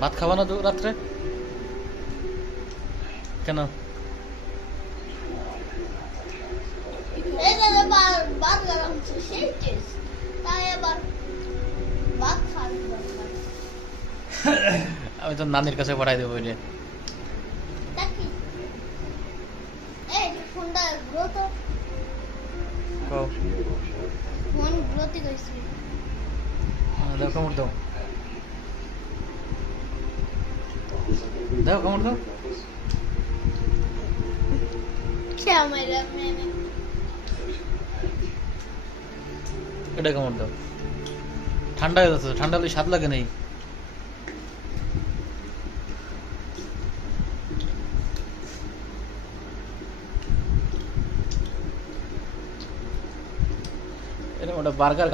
ভাত খাবা না তো রাত্রে? কেন? এই দাদা ভাত গরম ছিল সেই টেস্ট তাই আবার ভাত খাওয়ার দরকার আমি তো নানির কাছে পাঠাই দেবো ওইটা। দেখি এই ফোনটা গ্রো তো কও। ফোন গ্রোতে গেছি দাও কামড় দাও, দাও কামড় দাও। ক্যামেরা ম্যানে এটা কামড় দাও। ঠান্ডা হয়ে যাচ্ছে, ঠান্ডা হলে স্বাদ লাগে নেই। এরকম একটা বার্গার